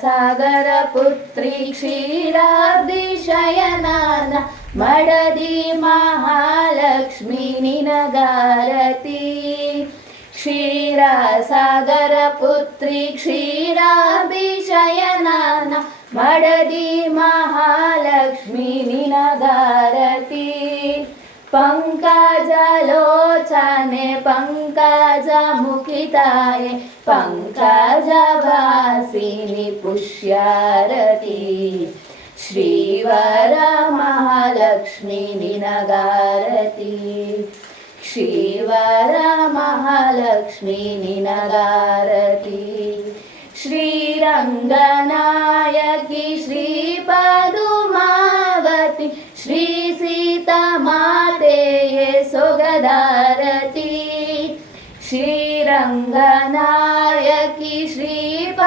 ಸಾಗರ ಪುತ್ರಿ ಕ್ಷೀರಾಬ್ದಿ ಶಯನಾನ ಮಡದಿ ಮಹಾಲಕ್ಷ್ಮಿ ನಿನಗಾರತಿ. ಕ್ಷೀರ ಸಾಗರ ಪುತ್ರಿ ಕ್ಷೀರಾಬ್ದಿ ಶಯನಾನ ಮಡದಿ ಮಹಾಲಕ್ಷ್ಮಿ ನಿನಗಾರತಿ. ಪಂಕಜಲೋಚನೆ ಪಂಕಜ ಮುಖಿತಾಯೆ ಪಂಕಜವಾಸಿನಿ ಪುಷ್ಯಾರತಿ. ಶ್ರೀವರ ಮಹಾಲಕ್ಷ್ಮಿ ನಿನಗಾರತಿ. ಶ್ರೀವರ ಮಹಾಲಕ್ಷ್ಮಿ ನಿನಗಾರತಿ. ಶ್ರೀರಂಗನಾಯಕಿ ಶ್ರೀಪದುಮಾವತಿ ಶ್ರೀ ಸೀತಾ ಮಾತೆಯೇ ಸೊಗದಾರತಿ. ಶ್ರೀರಂಗನಾಯಕಿ ಶ್ರೀಪದುಮಾವತಿ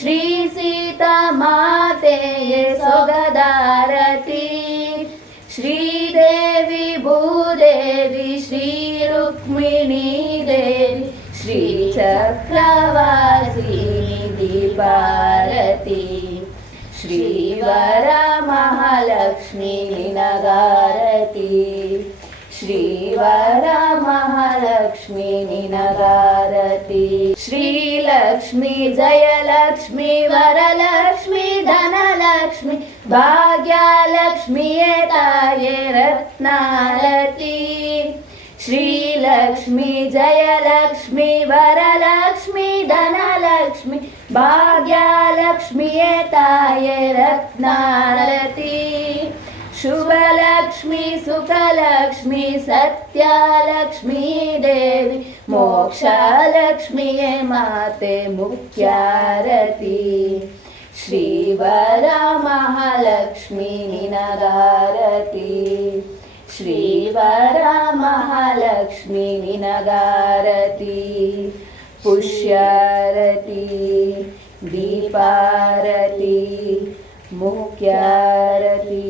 ಶ್ರೀ ಸೀತಾ ಮಾತೆಯೇ ಸೊಗದಾರತಿ. ಶ್ರೀದೇವಿ ಭೂದೇವಿ ಶ್ರೀ ರುಕ್ಮಿಣೀ ದೇವಿ ಶ್ರೀ ಚಕ್ರವಾಸಿನಿ ದೀಪಾರತಿ. ಶ್ರೀವರ ಮಹಾಲಕ್ಷ್ಮಿ ನಿನಗಾರತಿ. ಶ್ರೀವರ ಮಹಾಲಕ್ಷ್ಮಿ ನಿನಗಾರತಿ. ಶ್ರೀಲಕ್ಷ್ಮಿ ಜಯಲಕ್ಷ್ಮಿ ವರಲಕ್ಷ್ಮಿ ಧನಲಕ್ಷ್ಮಿ ಭಾಗ್ಯಲಕ್ಷ್ಮಿಯೇ ತಾಯೇ ರತ್ನಾರತಿ. ಶ್ರೀಲಕ್ಷ್ಮಿ ಜಯಲಕ್ಷ್ಮಿ ವರಲಕ್ಷ್ಮಿ ಧನಲಕ್ಷ್ಮಿ ಭಾಗ್ಯಲಕ್ಷ್ಮಿಯೇ ತಾಯೇ ರತ್ನಾರತಿ. ಶುಭಲಕ್ಷ್ಮಿ ಸುಖಲಕ್ಷ್ಮಿ ಸತ್ಯಲಕ್ಷ್ಮೀ ದೇವಿ ಮೋಕ್ಷಲಕ್ಷ್ಮಿಯೇ ಮಾತೆ ಮುಖ್ಯಾರತಿ. ಶ್ರೀವರ ಮಹಾಲಕ್ಷ್ಮಿ ನಿನಗಾರತಿ. ಶ್ರೀವರ ಮಹಾಲಕ್ಷ್ಮಿ ನಿನಗಾರತಿ. ಪುಷ್ಯಾರತಿ ದೀಪಾರತಿ ಮುಖ್ಯಾರತಿ.